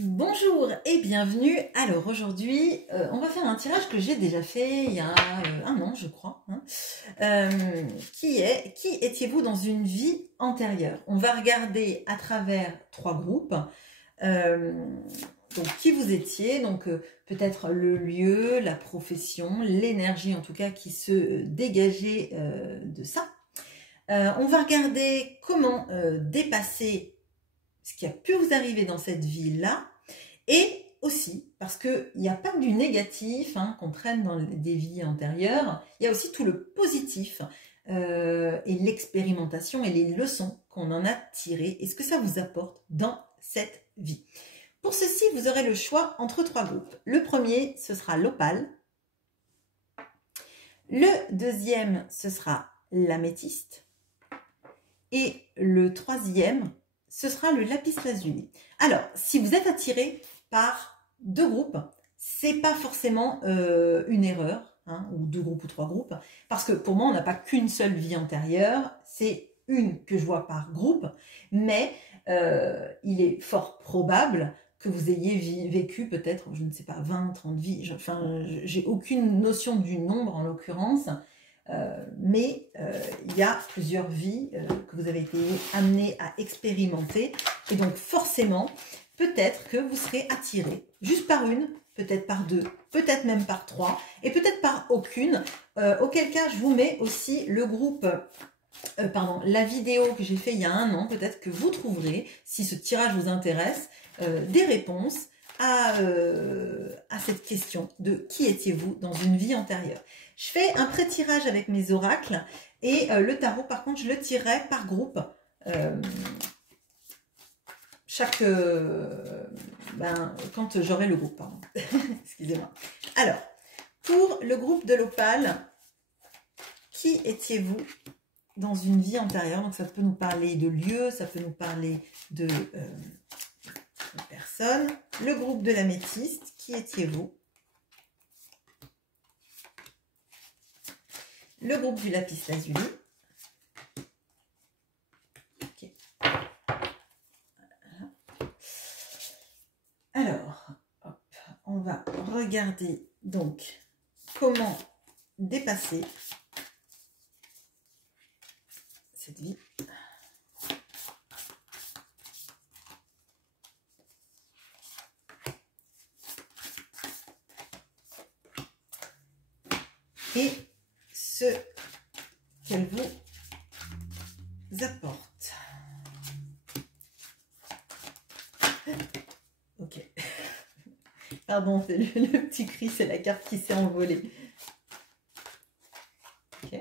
Bonjour et bienvenue. Alors aujourd'hui, on va faire un tirage que j'ai déjà fait il y a un an, je crois. Qui étiez-vous dans une vie antérieure? On va regarder à travers 3 groupes. Donc qui vous étiez, donc peut-être le lieu, la profession, l'énergie en tout cas qui se dégageait de ça. On va regarder comment dépasser ce qui a pu vous arriver dans cette vie-là, et aussi, parce qu'il n'y a pas que du négatif qu'on traîne dans des vies antérieures, il y a aussi tout le positif et l'expérimentation et les leçons qu'on en a tirées et ce que ça vous apporte dans cette vie. Pour ceci, vous aurez le choix entre 3 groupes. Le premier, ce sera l'opale. Le deuxième, ce sera l'améthyste. Et le troisième, ce sera le lapis lazuli. Alors, si vous êtes attiré par 2 groupes, c'est pas forcément une erreur, ou 2 groupes ou 3 groupes, parce que pour moi, on n'a pas qu'une seule vie antérieure, c'est une que je vois par groupe, mais il est fort probable que vous ayez vécu peut-être, je ne sais pas, 20, 30 vies, enfin, j'ai aucune notion du nombre en l'occurrence, mais il y a plusieurs vies que vous avez été amené à expérimenter, et donc forcément, peut-être que vous serez attiré juste par une, peut-être par 2, peut-être même par 3, et peut-être par aucune, auquel cas je vous mets aussi le groupe, la vidéo que j'ai fait il y a un an, peut-être que vous trouverez, si ce tirage vous intéresse, des réponses à cette question de qui étiez-vous dans une vie antérieure. Je fais un pré-tirage avec mes oracles et le tarot, par contre, je le tirerai par groupe. Quand j'aurai le groupe, pardon. Excusez-moi. Alors, pour le groupe de l'opale, qui étiez-vous dans une vie antérieure? Donc, ça peut nous parler de lieu, ça peut nous parler de personnes. Le groupe de l'améthyste, qui étiez-vous? Le groupe du lapis lazuli. Okay. Voilà. Alors, hop, on va regarder donc comment dépasser cette vie. Et ce qu'elle vous apporte. Ok. Pardon, c'est le petit cri, c'est la carte qui s'est envolée. Ok.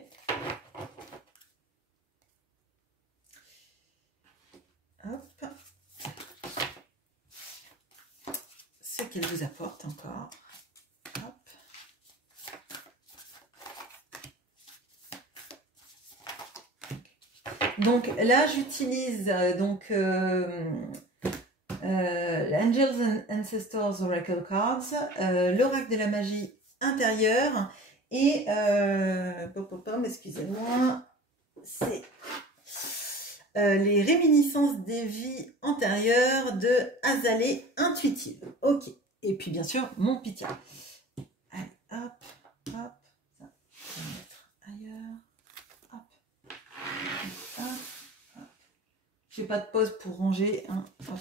Hop. Ce qu'elle vous apporte encore. Donc là, j'utilise l'Angels and Ancestors Oracle Cards, l'oracle de la magie intérieure et, excusez-moi, c'est les réminiscences des vies antérieures de Azalée intuitive. Ok. Et puis bien sûr, mon Pythia. Allez, hop, hop, ça, on va mettre ailleurs. Je fais pas de pause pour ranger. Hop.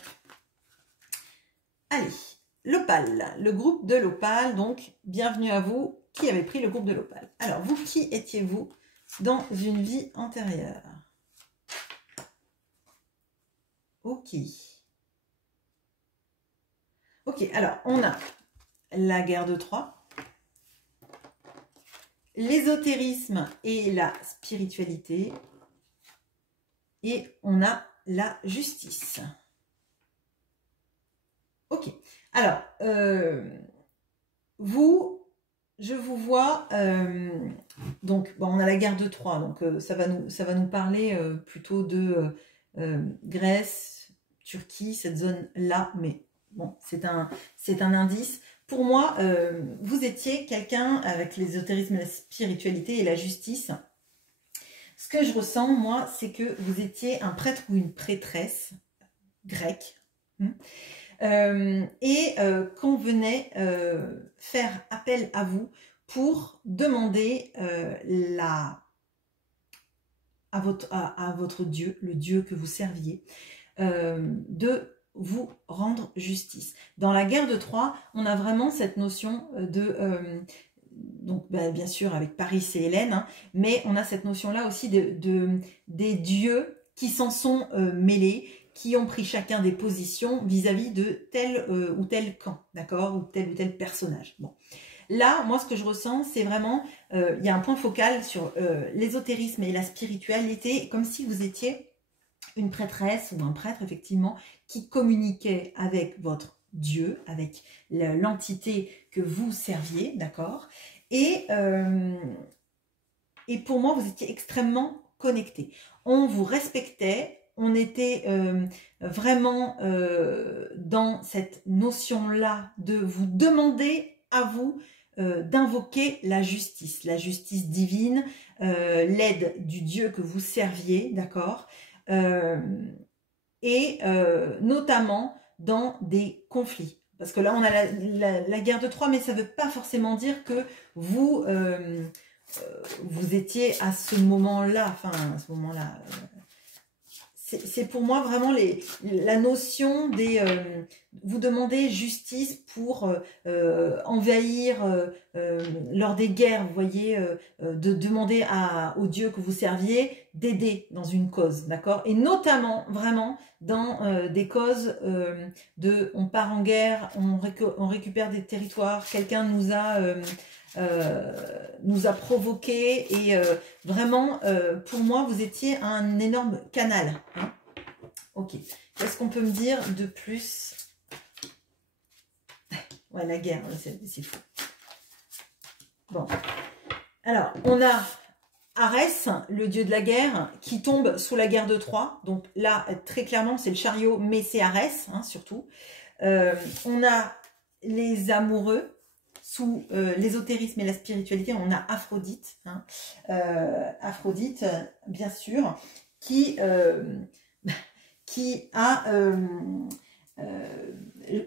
Allez, l'opale, le groupe de l'opale. Donc, bienvenue à vous qui avez pris le groupe de l'opale. Alors, vous, qui étiez-vous dans une vie antérieure? Ok. Ok, alors, on a la guerre de Troie, l'ésotérisme et la spiritualité, et on a la justice. Ok. Alors, je vous vois, donc, bon, on a la guerre de Troie, donc ça va nous parler plutôt de Grèce, Turquie, cette zone-là, mais bon, c'est un indice. Pour moi, vous étiez quelqu'un avec l'ésotérisme, la spiritualité et la justice. Ce que je ressens, moi, c'est que vous étiez un prêtre ou une prêtresse grecque qu'on venait faire appel à vous pour demander à votre Dieu, le Dieu que vous serviez, de vous rendre justice. Dans la guerre de Troie, on a vraiment cette notion donc bien sûr avec Paris et Hélène, hein, mais on a cette notion-là aussi des dieux qui s'en sont mêlés, qui ont pris chacun des positions vis-à-vis de tel ou tel camp, d'accord, ou tel personnage. Bon. Là, moi, ce que je ressens, c'est vraiment, il y a un point focal sur l'ésotérisme et la spiritualité, comme si vous étiez une prêtresse ou un prêtre, effectivement, qui communiquait avec votre Dieu, avec l'entité que vous serviez, d'accord, et pour moi, vous étiez extrêmement connectés. On vous respectait, on était vraiment dans cette notion-là de vous demander à vous d'invoquer la justice divine, l'aide du Dieu que vous serviez, d'accord, notamment dans des conflits. Parce que là, on a la guerre de Troie, mais ça ne veut pas forcément dire que vous étiez à ce moment-là, c'est pour moi vraiment la notion des... vous demandez justice pour envahir lors des guerres, vous voyez, de demander au Dieu que vous serviez d'aider dans une cause, d'accord? Et notamment, vraiment, dans des causes on part en guerre, on récupère des territoires, quelqu'un nous a provoqué et vraiment, pour moi, vous étiez un énorme canal. Hein. Ok. Qu'est-ce qu'on peut me dire de plus? Ouais, la guerre, c'est fou. Bon. Alors, on a Arès, le dieu de la guerre, qui tombe sous la guerre de Troie. Donc là, très clairement, c'est le chariot, mais c'est Arès, hein, surtout. On a les amoureux. Sous l'ésotérisme et la spiritualité, on a Aphrodite, hein, Aphrodite, bien sûr, qui a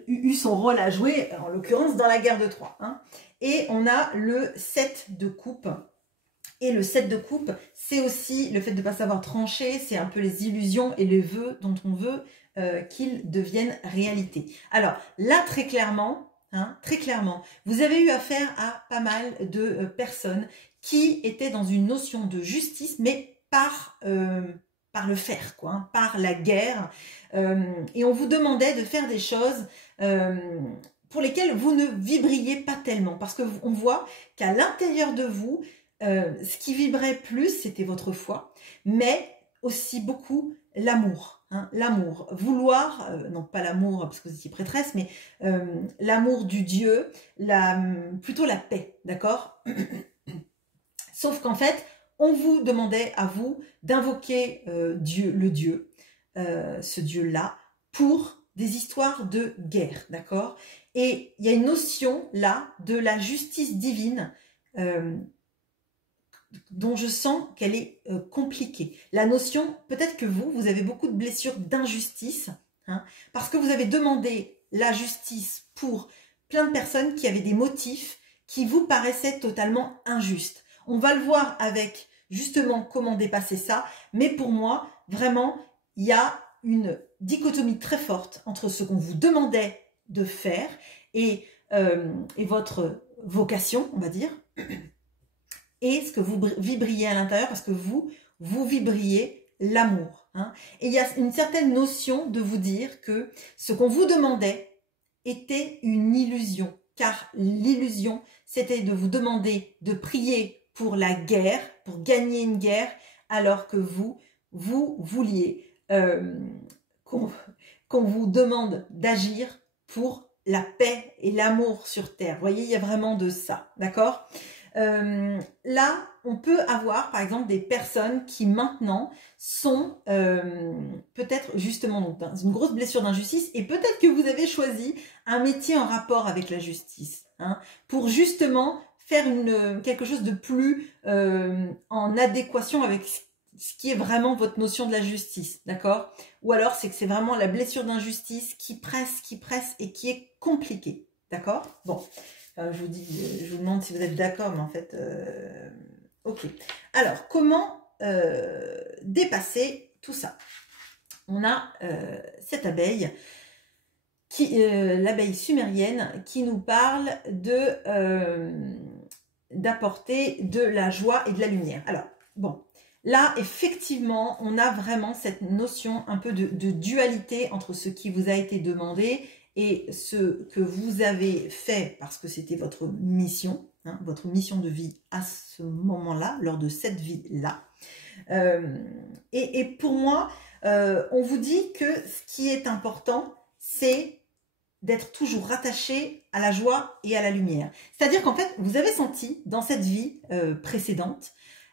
eu son rôle à jouer, en l'occurrence dans la guerre de Troie. Hein. Et on a le 7 de coupe. Et le 7 de coupe, c'est aussi le fait de ne pas savoir trancher, c'est un peu les illusions et les vœux dont on veut qu'ils deviennent réalité. Alors là, très clairement, vous avez eu affaire à pas mal de personnes qui étaient dans une notion de justice, mais par le fer, quoi, hein, par la guerre. Et on vous demandait de faire des choses pour lesquelles vous ne vibriez pas tellement. Parce qu'on voit qu'à l'intérieur de vous, ce qui vibrait plus, c'était votre foi, mais aussi beaucoup l'amour. Hein, l'amour, vouloir, non pas l'amour parce que vous étiez prêtresse, mais l'amour du Dieu, plutôt la paix, d'accord? Sauf qu'en fait, on vous demandait à vous d'invoquer Dieu, le Dieu, ce Dieu-là, pour des histoires de guerre, d'accord? Et il y a une notion là de la justice divine dont je sens qu'elle est compliquée. La notion, peut-être que vous avez beaucoup de blessures d'injustice, hein, parce que vous avez demandé la justice pour plein de personnes qui avaient des motifs qui vous paraissaient totalement injustes. On va le voir avec justement comment dépasser ça, mais pour moi, vraiment, il y a une dichotomie très forte entre ce qu'on vous demandait de faire et votre vocation, on va dire, et ce que vous vibriez à l'intérieur, parce que vous vibriez l'amour. Hein. Et il y a une certaine notion de vous dire que ce qu'on vous demandait était une illusion, car l'illusion, c'était de vous demander de prier pour la guerre, pour gagner une guerre, alors que vous vouliez qu'on vous demande d'agir pour la paix et l'amour sur Terre. Vous voyez, il y a vraiment de ça, d'accord ? Là, on peut avoir par exemple des personnes qui maintenant sont peut-être justement donc, dans une grosse blessure d'injustice, et peut-être que vous avez choisi un métier en rapport avec la justice, hein, pour justement faire quelque chose de plus en adéquation avec ce qui est vraiment votre notion de la justice, d'accord? Ou alors c'est que c'est vraiment la blessure d'injustice qui presse et qui est compliquée, d'accord? Bon, je vous demande si vous êtes d'accord, mais en fait, ok. Alors, comment dépasser tout ça? On a cette abeille, l'abeille sumérienne, qui nous parle d'apporter de la joie et de la lumière. Alors, bon, là, effectivement, on a vraiment cette notion un peu de dualité entre ce qui vous a été demandé et ce que vous avez fait parce que c'était votre mission, hein, votre mission de vie à ce moment-là, lors de cette vie-là. Et pour moi, on vous dit que ce qui est important, c'est d'être toujours rattaché à la joie et à la lumière. C'est-à-dire qu'en fait, vous avez senti dans cette vie précédente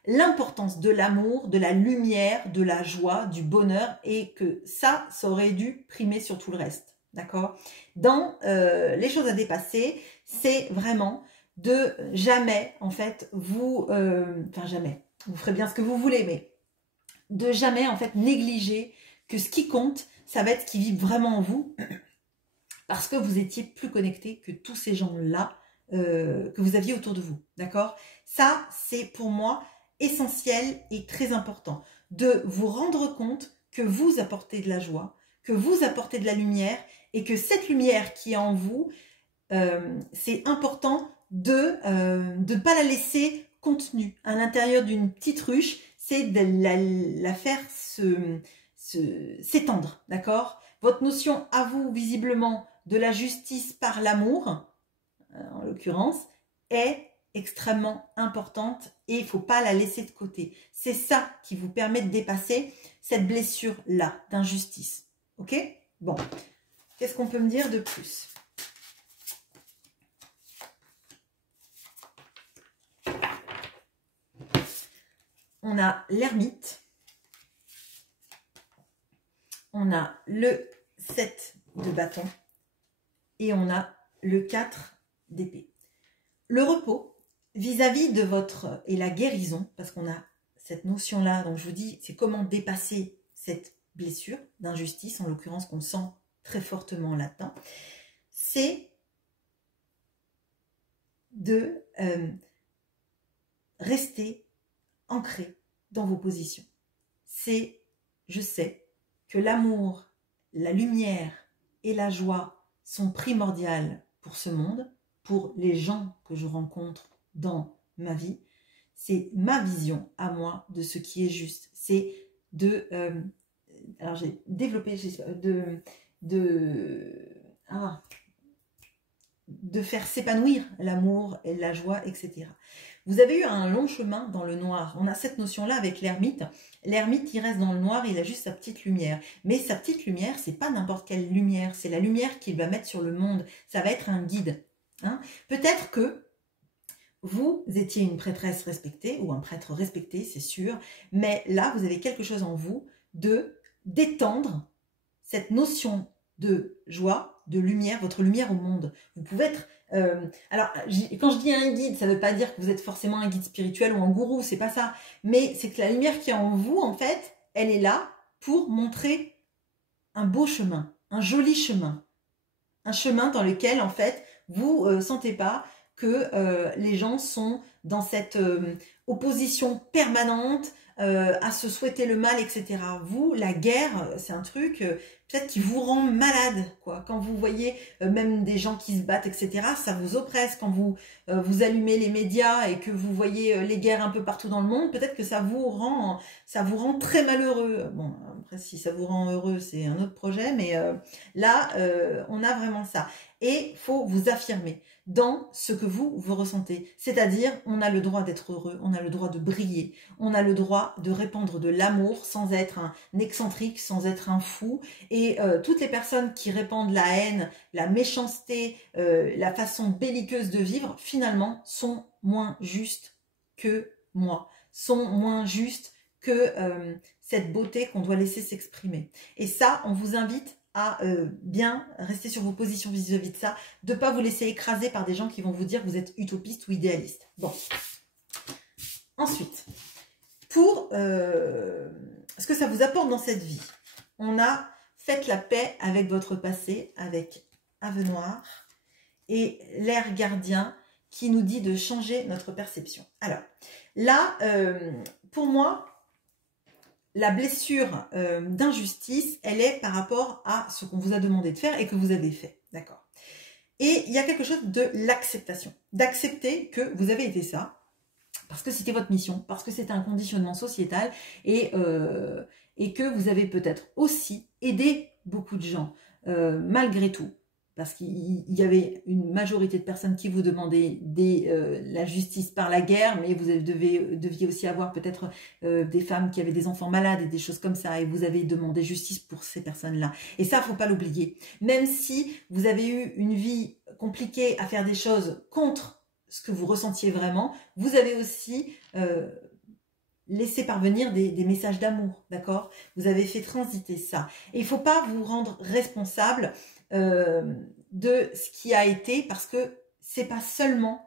l'importance de l'amour, de la lumière, de la joie, du bonheur, et que ça aurait dû primer sur tout le reste. D'accord? Dans les choses à dépasser, c'est vraiment de jamais, en fait, jamais, vous ferez bien ce que vous voulez, mais de jamais, en fait, négliger que ce qui compte, ça va être ce qui vit vraiment en vous, parce que vous étiez plus connecté que tous ces gens-là que vous aviez autour de vous, d'accord? Ça, c'est pour moi essentiel et très important, de vous rendre compte que vous apportez de la joie, que vous apportez de la lumière, et que cette lumière qui est en vous, c'est important de ne pas la laisser contenue à l'intérieur d'une petite ruche, c'est de la faire s'étendre, d'accord? Votre notion à vous, visiblement, de la justice par l'amour, en l'occurrence, est extrêmement importante et il ne faut pas la laisser de côté. C'est ça qui vous permet de dépasser cette blessure-là d'injustice. Ok? Bon, qu'est-ce qu'on peut me dire de plus? On a l'ermite. On a le 7 de bâton. Et on a le 4 d'épée. Le repos vis-à-vis de votre... et la guérison, parce qu'on a cette notion-là, donc je vous dis, c'est comment dépasser cette blessure d'injustice, en l'occurrence qu'on sent très fortement là-dedans, c'est de rester ancré dans vos positions. C'est, je sais, que l'amour, la lumière et la joie sont primordiales pour ce monde, pour les gens que je rencontre dans ma vie. C'est ma vision à moi de ce qui est juste. C'est de... alors j'ai développé de faire s'épanouir l'amour et la joie, etc. Vous avez eu un long chemin dans le noir. On a cette notion-là avec l'ermite. L'ermite, il reste dans le noir, il a juste sa petite lumière. Mais sa petite lumière, c'est pas n'importe quelle lumière. C'est la lumière qu'il va mettre sur le monde. Ça va être un guide. Hein. Peut-être que vous étiez une prêtresse respectée ou un prêtre respecté, c'est sûr. Mais là, vous avez quelque chose en vous d'étendre cette notion de joie, de lumière, votre lumière au monde. Vous pouvez être... alors, quand je dis un guide, ça ne veut pas dire que vous êtes forcément un guide spirituel ou un gourou, c'est pas ça. Mais c'est que la lumière qui est en vous, en fait, elle est là pour montrer un beau chemin, un joli chemin. Un chemin dans lequel, en fait, vous ne sentez pas que les gens sont dans cette opposition permanente, à se souhaiter le mal, etc. Vous, la guerre, c'est un truc peut-être qui vous rend malade, quoi. Quand vous voyez même des gens qui se battent, etc., ça vous oppresse. Quand vous allumez les médias et que vous voyez les guerres un peu partout dans le monde, peut-être que ça vous rend très malheureux. Bon, après, si ça vous rend heureux, c'est un autre projet, mais là, on a vraiment ça. Et il faut vous affirmer dans ce que vous ressentez. C'est-à-dire, on a le droit d'être heureux, on a le droit de briller, on a le droit de répandre de l'amour sans être un excentrique, sans être un fou. Et toutes les personnes qui répandent la haine, la méchanceté, la façon belliqueuse de vivre, finalement, sont moins justes que moi, sont moins justes que cette beauté qu'on doit laisser s'exprimer. Et ça, on vous invite à bien rester sur vos positions vis-à-vis de ça, de ne pas vous laisser écraser par des gens qui vont vous dire que vous êtes utopiste ou idéaliste. Bon. Ensuite, pour ce que ça vous apporte dans cette vie. On a fait la paix avec votre passé, avec Ave Noire et l'air gardien qui nous dit de changer notre perception. Alors là, pour moi, la blessure d'injustice, elle est par rapport à ce qu'on vous a demandé de faire et que vous avez fait. D'accord. Et il y a quelque chose de l'acceptation. D'accepter que vous avez été ça, parce que c'était votre mission, parce que c'était un conditionnement sociétal et que vous avez peut-être aussi aidé beaucoup de gens, malgré tout. Parce qu'il y avait une majorité de personnes qui vous demandaient la justice par la guerre, mais vous deviez aussi avoir peut-être des femmes qui avaient des enfants malades et des choses comme ça, et vous avez demandé justice pour ces personnes-là. Et ça, faut pas l'oublier. Même si vous avez eu une vie compliquée à faire des choses contre ce que vous ressentiez vraiment, vous avez aussi laissé parvenir des messages d'amour, d'accord? Vous avez fait transiter ça. Et il faut pas vous rendre responsable de ce qui a été, parce que c'est pas seulement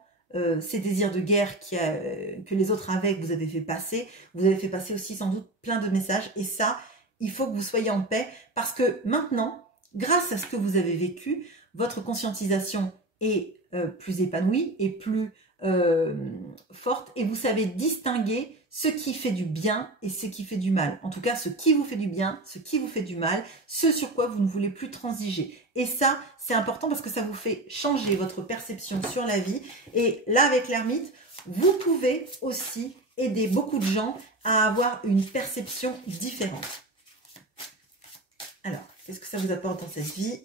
ces désirs de guerre que les autres avaient, que vous avez fait passer, vous avez fait passer aussi sans doute plein de messages, et ça, il faut que vous soyez en paix, parce que maintenant, grâce à ce que vous avez vécu, votre conscientisation est plus épanouie et plus forte, et vous savez distinguer ce qui fait du bien et ce qui fait du mal. En tout cas, ce qui vous fait du bien, ce qui vous fait du mal, ce sur quoi vous ne voulez plus transiger. Et ça, c'est important parce que ça vous fait changer votre perception sur la vie. Et là, avec l'ermite, vous pouvez aussi aider beaucoup de gens à avoir une perception différente. Alors, qu'est-ce que ça vous apporte dans cette vie?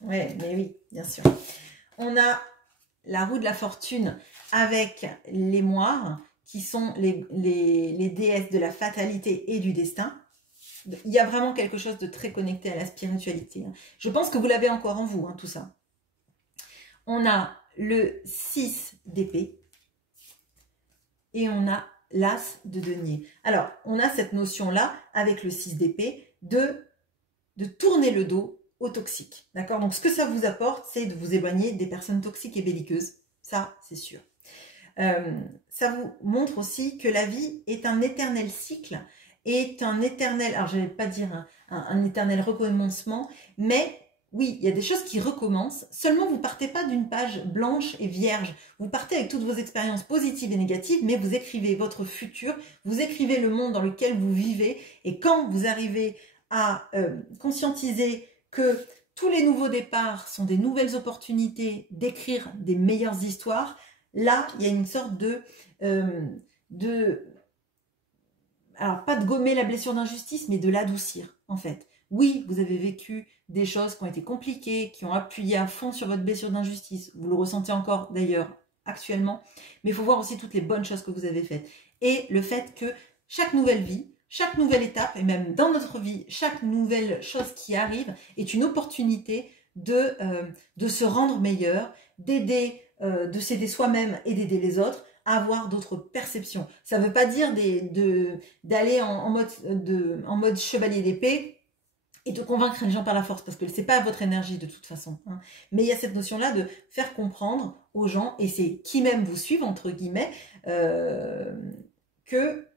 Ouais, mais oui, bien sûr. On a la roue de la fortune avec les moires, qui sont les déesses de la fatalité et du destin. Il y a vraiment quelque chose de très connecté à la spiritualité. Je pense que vous l'avez encore en vous, tout ça. On a le 6 d'épée et on a l'as de denier. Alors, on a cette notion-là, avec le 6 d'épée, de tourner le dos aux toxiques. D'accord? Donc, ce que ça vous apporte, c'est de vous éloigner des personnes toxiques et belliqueuses. Ça, c'est sûr. Ça vous montre aussi que la vie est un éternel cycle, est un éternel, alors je ne vais pas dire un éternel recommencement, mais oui, il y a des choses qui recommencent, seulement vous ne partez pas d'une page blanche et vierge, vous partez avec toutes vos expériences positives et négatives, mais vous écrivez votre futur, vous écrivez le monde dans lequel vous vivez, et quand vous arrivez à conscientiser que tous les nouveaux départs sont des nouvelles opportunités d'écrire des meilleures histoires, là, il y a une sorte alors pas de gommer la blessure d'injustice, mais de l'adoucir, en fait. Oui, vous avez vécu des choses qui ont été compliquées, qui ont appuyé à fond sur votre blessure d'injustice. Vous le ressentez encore, d'ailleurs, actuellement. Mais il faut voir aussi toutes les bonnes choses que vous avez faites. Et le fait que chaque nouvelle vie, chaque nouvelle étape, et même dans notre vie, chaque nouvelle chose qui arrive est une opportunité de se rendre meilleur, d'aider, de s'aider soi-même et d'aider les autres à avoir d'autres perceptions. Ça ne veut pas dire d'aller en mode chevalier d'épée et de convaincre les gens par la force, parce que ce n'est pas votre énergie de toute façon. Hein. Mais il y a cette notion-là de faire comprendre aux gens, et c'est qui même vous suivent, entre guillemets, que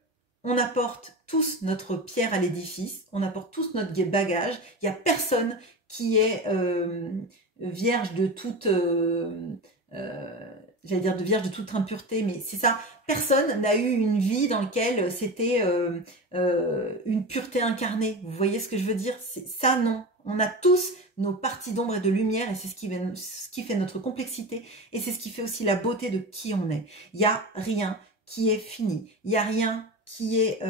on apporte tous notre pierre à l'édifice, on apporte tous notre bagage. Il n'y a personne qui est vierge de toute... j'allais dire de vierge de toute impureté, mais c'est ça. Personne n'a eu une vie dans laquelle c'était une pureté incarnée. Vous voyez ce que je veux dire? Ça, non. On a tous nos parties d'ombre et de lumière, et c'est ce qui fait notre complexité, et c'est ce qui fait aussi la beauté de qui on est. Il n'y a rien qui est fini. Il n'y a rien qui est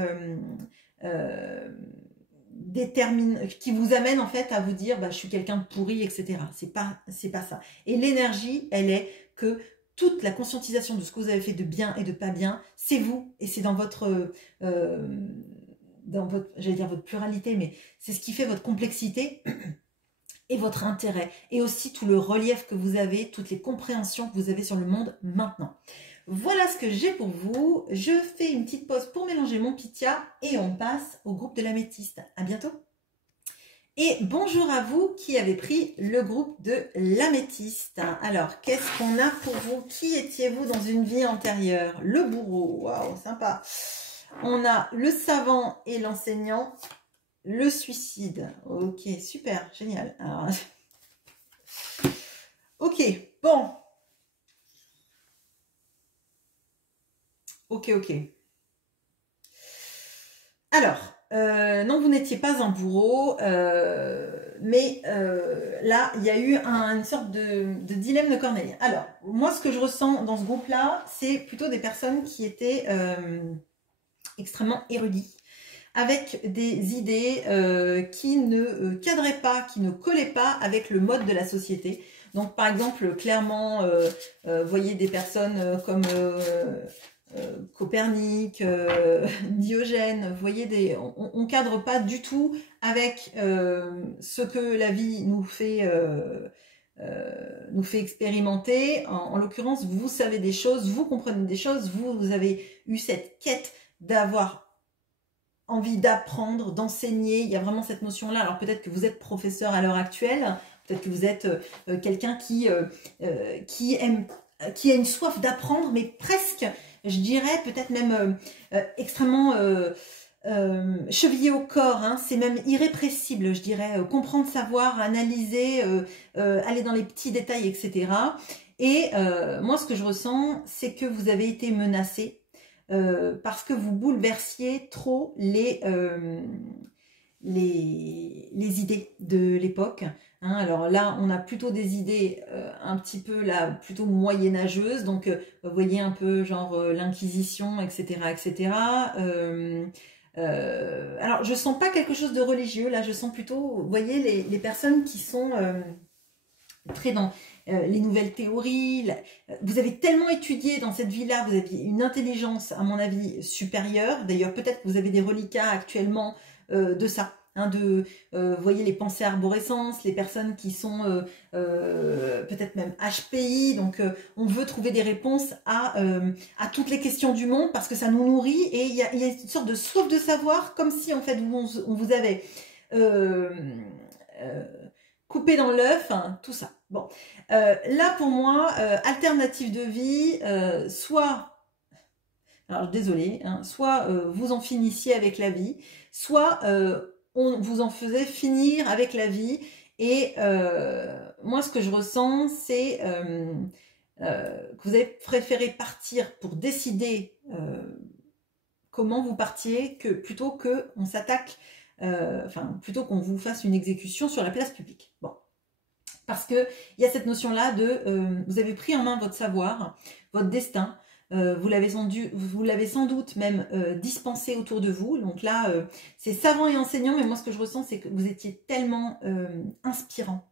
qui vous amène en fait à vous dire je suis quelqu'un de pourri, etc. C'est pas ça. Et l'énergie, elle est que toute la conscientisation de ce que vous avez fait de bien et de pas bien, c'est vous, et c'est dans votre j'allais dire votre pluralité, mais c'est ce qui fait votre complexité et votre intérêt, et aussi tout le relief que vous avez, toutes les compréhensions que vous avez sur le monde maintenant. Voilà ce que j'ai pour vous. Je fais une petite pause pour mélanger mon Pythia et on passe au groupe de l'améthyste. À bientôt. Et bonjour à vous qui avez pris le groupe de l'améthyste. Alors, qu'est-ce qu'on a pour vous? Qui étiez-vous dans une vie antérieure? Le bourreau, waouh, sympa. On a le savant et l'enseignant, le suicide. Ok, super, génial. Alors, ok, bon. Ok. Alors, non, vous n'étiez pas un bourreau, mais là, il y a eu une sorte de dilemme de Cornélien. Alors, moi, ce que je ressens dans ce groupe-là, c'est plutôt des personnes qui étaient extrêmement érudits, avec des idées qui ne cadraient pas, qui ne collaient pas avec le mode de la société. Donc, par exemple, clairement, voyez des personnes comme Copernic, Diogène, vous voyez, on ne cadre pas du tout avec ce que la vie nous fait expérimenter. En l'occurrence, vous savez des choses, vous comprenez des choses, vous avez eu cette quête d'avoir envie d'apprendre, d'enseigner. Il y a vraiment cette notion-là. Alors peut-être que vous êtes professeur à l'heure actuelle, peut-être que vous êtes quelqu'un qui a une soif d'apprendre, mais presque, je dirais, peut-être même extrêmement chevillé au corps. Hein. C'est même irrépressible, je dirais. Comprendre, savoir, analyser, aller dans les petits détails, etc. Et moi, ce que je ressens, c'est que vous avez été menacé parce que vous bouleversiez trop les idées de l'époque. Hein. Alors là, on a plutôt des idées un petit peu là, plutôt moyenâgeuses. Donc, vous voyez un peu genre l'Inquisition, etc., etc. Alors, je sens pas quelque chose de religieux. Là, je sens plutôt, vous voyez, les personnes qui sont très dans les nouvelles théories. Vous avez tellement étudié dans cette vie-là, vous aviez une intelligence, à mon avis, supérieure. D'ailleurs, peut-être que vous avez des reliquats actuellement de ça. Hein, vous voyez les pensées arborescence, les personnes qui sont peut-être même HPI. Donc, on veut trouver des réponses à toutes les questions du monde parce que ça nous nourrit. Et il y a une sorte de soif de savoir, comme si, en fait, on vous avait coupé dans l'œuf, hein, tout ça. Bon, là pour moi, alternative de vie, soit, alors désolé, hein, soit vous en finissiez avec la vie, soit on vous en faisait finir avec la vie. Et moi, ce que je ressens, c'est que vous avez préféré partir pour décider comment vous partiez, plutôt qu'on s'attaque, plutôt qu'on vous fasse une exécution sur la place publique. Bon. Parce qu'il y a cette notion-là de vous avez pris en main votre savoir, votre destin, vous l'avez sans doute même dispensé autour de vous. Donc là, c'est savant et enseignant, mais moi ce que je ressens, c'est que vous étiez tellement inspirant.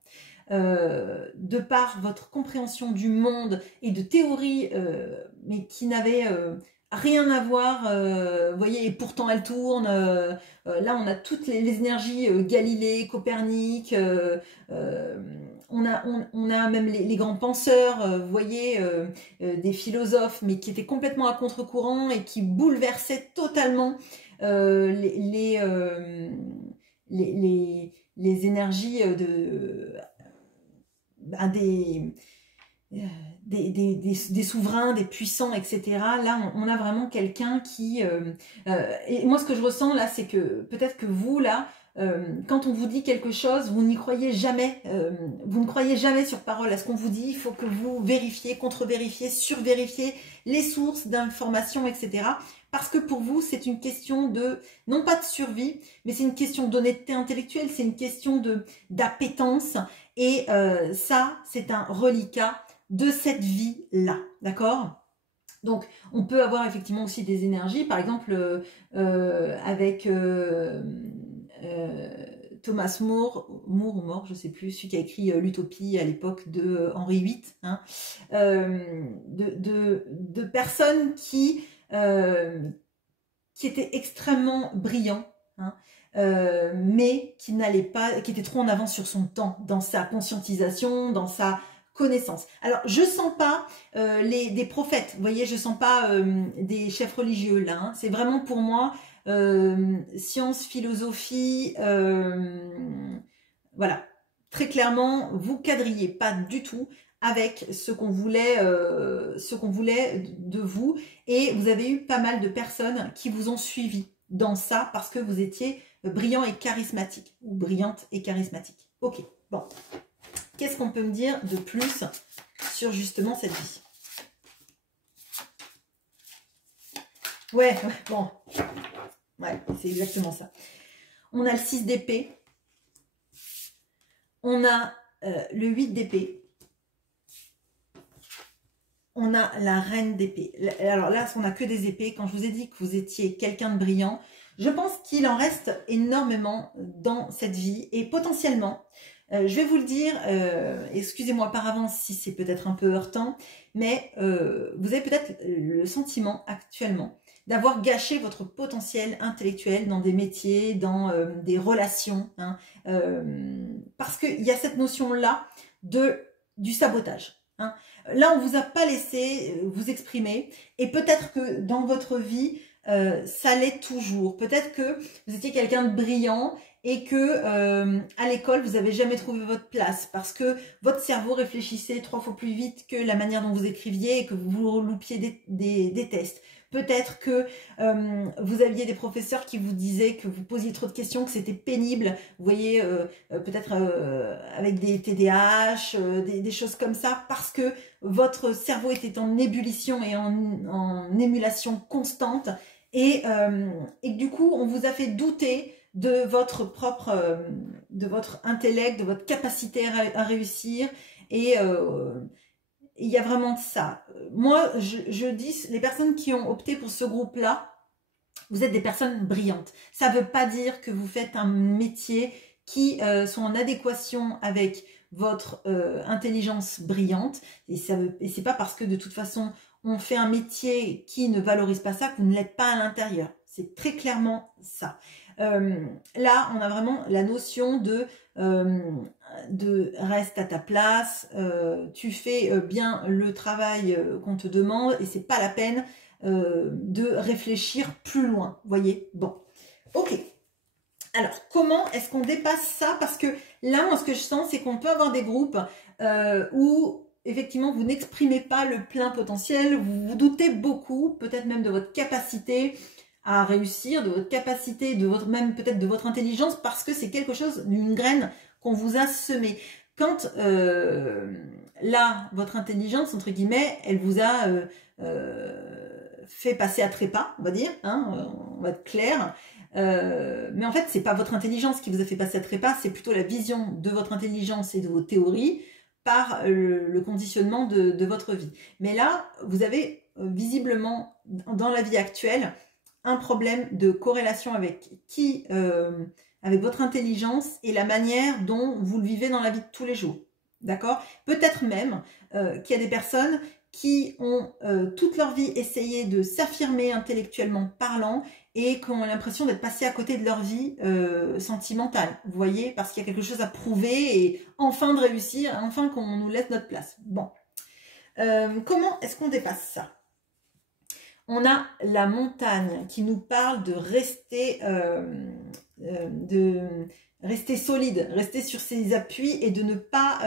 De par votre compréhension du monde et de théories, mais qui n'avaient rien à voir, vous voyez, et pourtant elle tourne. Là, on a toutes les énergies Galilée, Copernic, on a même les grands penseurs, vous voyez, des philosophes, mais qui étaient complètement à contre-courant et qui bouleversaient totalement les énergies des souverains, des puissants, etc. Là, on a vraiment quelqu'un qui... et moi, ce que je ressens, là, c'est que peut-être que vous, là, quand on vous dit quelque chose, vous n'y croyez jamais. Vous ne croyez jamais sur parole à ce qu'on vous dit. Il faut que vous vérifiez, contre-vérifiez, survérifiez les sources d'informations, etc. Parce que pour vous, c'est une question de, non pas de survie, mais c'est une question d'honnêteté intellectuelle, c'est une question d'appétence. Et ça, c'est un reliquat de cette vie-là, d'accord? Donc, on peut avoir effectivement aussi des énergies, par exemple, avec Thomas More, je sais plus, celui qui a écrit l'Utopie à l'époque de Henri VIII, hein, de personnes qui étaient extrêmement brillants, hein, mais qui étaient trop en avance sur son temps, dans sa conscientisation, dans sa connaissance. Alors, je sens pas des prophètes, vous voyez, je sens pas des chefs religieux là. Hein. C'est vraiment pour moi science, philosophie, voilà, très clairement, vous quadrillez pas du tout avec ce qu'on voulait de vous. Et vous avez eu pas mal de personnes qui vous ont suivi dans ça parce que vous étiez brillant et charismatique, ou brillante et charismatique. Ok, bon. Qu'est-ce qu'on peut me dire de plus sur justement cette vie? Ouais, bon. Ouais, c'est exactement ça. On a le 6 d'épée. On a le 8 d'épée. On a la reine d'épée. Alors là, on n'a que des épées. Quand je vous ai dit que vous étiez quelqu'un de brillant, je pense qu'il en reste énormément dans cette vie. Et potentiellement, je vais vous le dire, excusez-moi par avance si c'est peut-être un peu heurtant, mais vous avez peut-être le sentiment actuellement d'avoir gâché votre potentiel intellectuel dans des métiers, dans des relations, hein, parce qu'il y a cette notion-là du sabotage. Hein. Là, on ne vous a pas laissé vous exprimer, et peut-être que dans votre vie, ça l'est toujours. Peut-être que vous étiez quelqu'un de brillant et que à l'école, vous n'avez jamais trouvé votre place parce que votre cerveau réfléchissait 3 fois plus vite que la manière dont vous écriviez et que vous loupiez des tests. Peut-être que vous aviez des professeurs qui vous disaient que vous posiez trop de questions, que c'était pénible. Vous voyez, peut-être avec des TDAH, des choses comme ça, parce que votre cerveau était en ébullition et en émulation constante. Et du coup, on vous a fait douter de votre propre, de votre intellect, de votre capacité à réussir. Et il y a vraiment de ça. Moi, je dis, les personnes qui ont opté pour ce groupe-là, vous êtes des personnes brillantes. Ça ne veut pas dire que vous faites un métier qui sont en adéquation avec votre intelligence brillante. Et c'est pas parce que de toute façon, on fait un métier qui ne valorise pas ça que vous ne l'êtes pas à l'intérieur. C'est très clairement ça. Là, on a vraiment la notion de reste à ta place, tu fais bien le travail qu'on te demande et c'est pas la peine de réfléchir plus loin, voyez. Bon, ok. Alors, comment est-ce qu'on dépasse ça? Parce que là, moi, ce que je sens, c'est qu'on peut avoir des groupes où, effectivement, vous n'exprimez pas le plein potentiel, vous vous doutez beaucoup, peut-être même de votre capacité à réussir, de votre capacité, même peut-être de votre intelligence, parce que c'est quelque chose, d'une graine qu'on vous a semée. Quand là, votre intelligence, entre guillemets, elle vous a fait passer à trépas, on va dire, hein, on va être clair. Mais en fait, c'est pas votre intelligence qui vous a fait passer à trépas, c'est plutôt la vision de votre intelligence et de vos théories par le conditionnement de votre vie. Mais là, vous avez visiblement, dans la vie actuelle, un problème de corrélation avec avec votre intelligence et la manière dont vous le vivez dans la vie de tous les jours. D'accord? Peut-être même qu'il y a des personnes qui ont toute leur vie essayé de s'affirmer intellectuellement parlant et qui ont l'impression d'être passés à côté de leur vie sentimentale. Vous voyez? Parce qu'il y a quelque chose à prouver et enfin de réussir, enfin qu'on nous laisse notre place. Bon. Comment est-ce qu'on dépasse ça? On a la montagne qui nous parle de rester solide, rester sur ses appuis et de ne pas,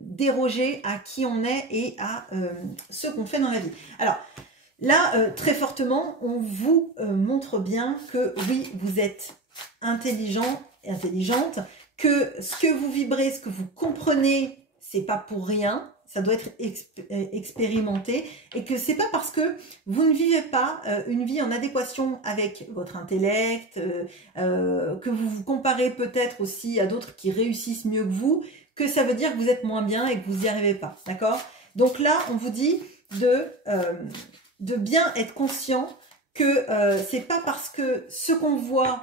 déroger à qui on est et à ce qu'on fait dans la vie. Alors là, très fortement, on vous montre bien que oui, vous êtes intelligent et intelligente, que ce que vous vibrez, ce que vous comprenez, c'est pas pour rien. Ça doit être expérimenté et que c'est pas parce que vous ne vivez pas une vie en adéquation avec votre intellect, que vous vous comparez peut-être aussi à d'autres qui réussissent mieux que vous, que ça veut dire que vous êtes moins bien et que vous n'y arrivez pas, d'accord? Donc là, on vous dit de bien être conscient que c'est pas parce que ce qu'on voit,